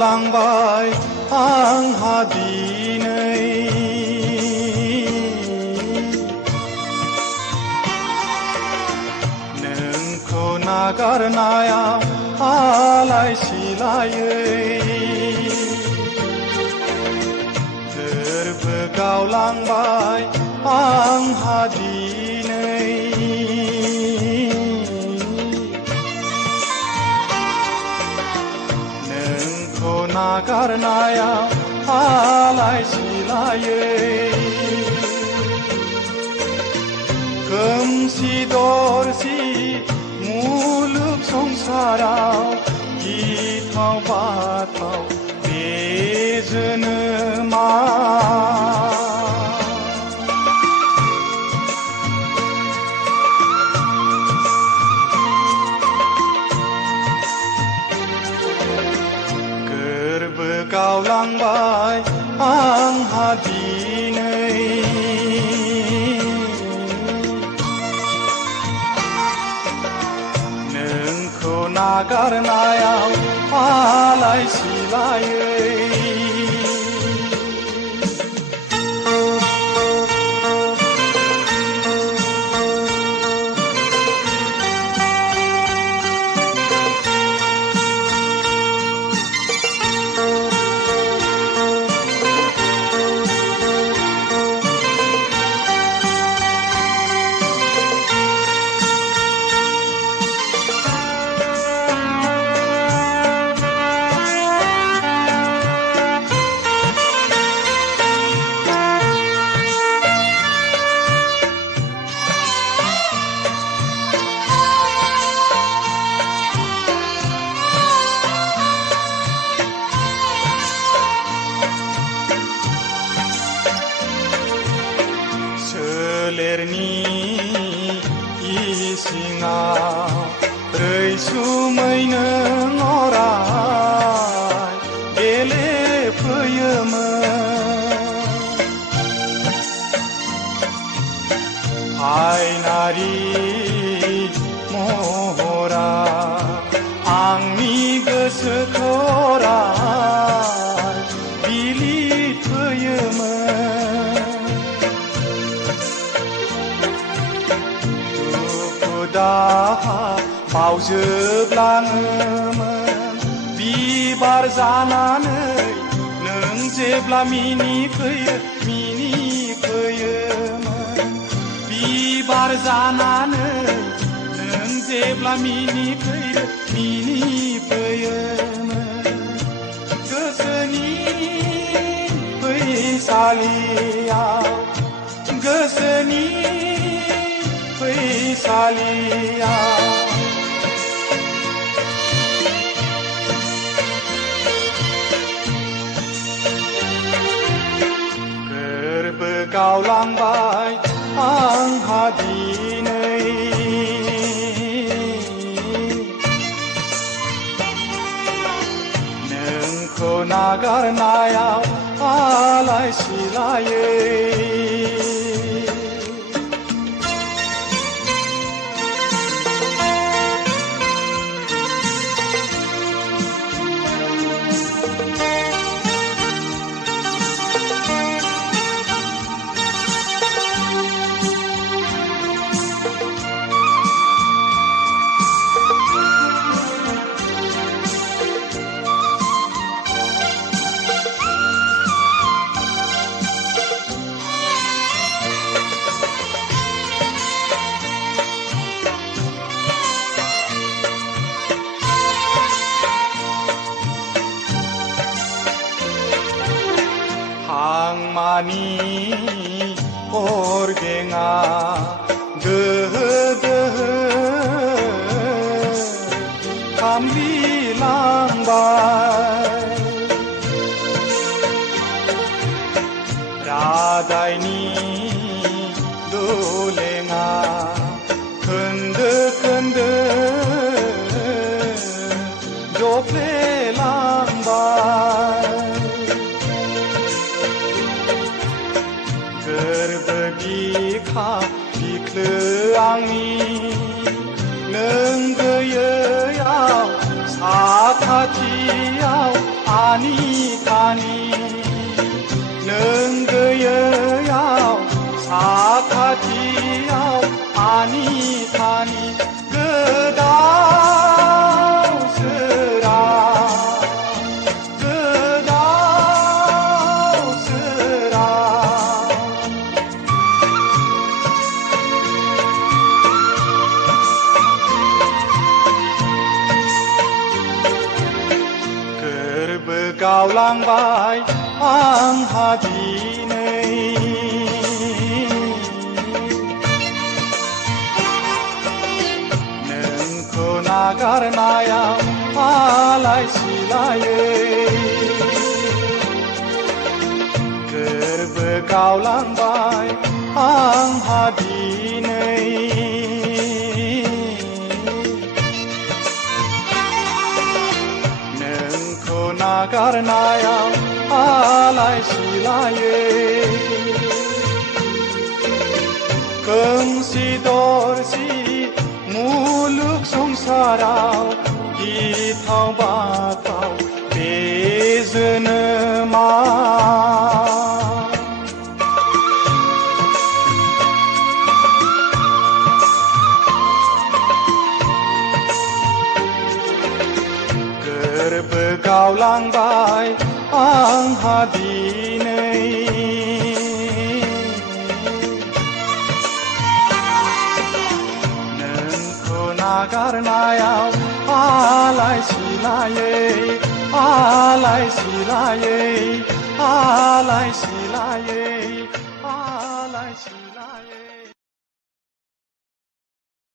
गावलांबाय आंहा दिनै नोंखौ नागारनायाव आलाय सिलायै सोरबो गावलांबाय आंहा दिनै नोंखौ नागारनायाव आलाय सिलायै खोमसि दरसि मुलुग संसाराव गिथाव बाथाव बे जोनोमा गोरबो गावलांबाय आंहा दिनै नोंखौ नागारनायाव आलाय सिलायै सोलेरनि इसिङाव रैसुमै नों अराय गेलेफैयोमोन हायनारि महरा आंनि गोसोखौ अराय बिलिफैयोमोन दाहा बावजोबलाङोमोन बिबार जानानै नों जेब्ला मिनिफैयोमोन बिबार जानानै नों जेब्ला मिनिफैयोमोन गोसोनि फैसालियाव गोसोनि फैसालियाव गोरबो गावलांबाय आंहा दिनै नोंखौ नागारनायाव आलाय सिलायै हांमानि अरगेङा दोहो दोहो खामग्लिलांबाय रादायनि दुलेङा खोन्दो खोन्दो जफ्लेलांबाय गोरबो बिखा बिख्लो आंनि नों गैयैयाव साखाथियाव 아니 타니 능그여야오 사카지야오 아니 타니 그다우스라 Cao lang bay ang hadinay Neng ko nagarnaya alay silaye Kerbekaw lang bay ang hadinay Nagarnaya alay silaye Kengsi dorsi muluk songsaraw Gitaw bataw bezenema Berbekau lang bay ang hadinay Neng ko nagarnayaw alay silaye alay silaye alay silaye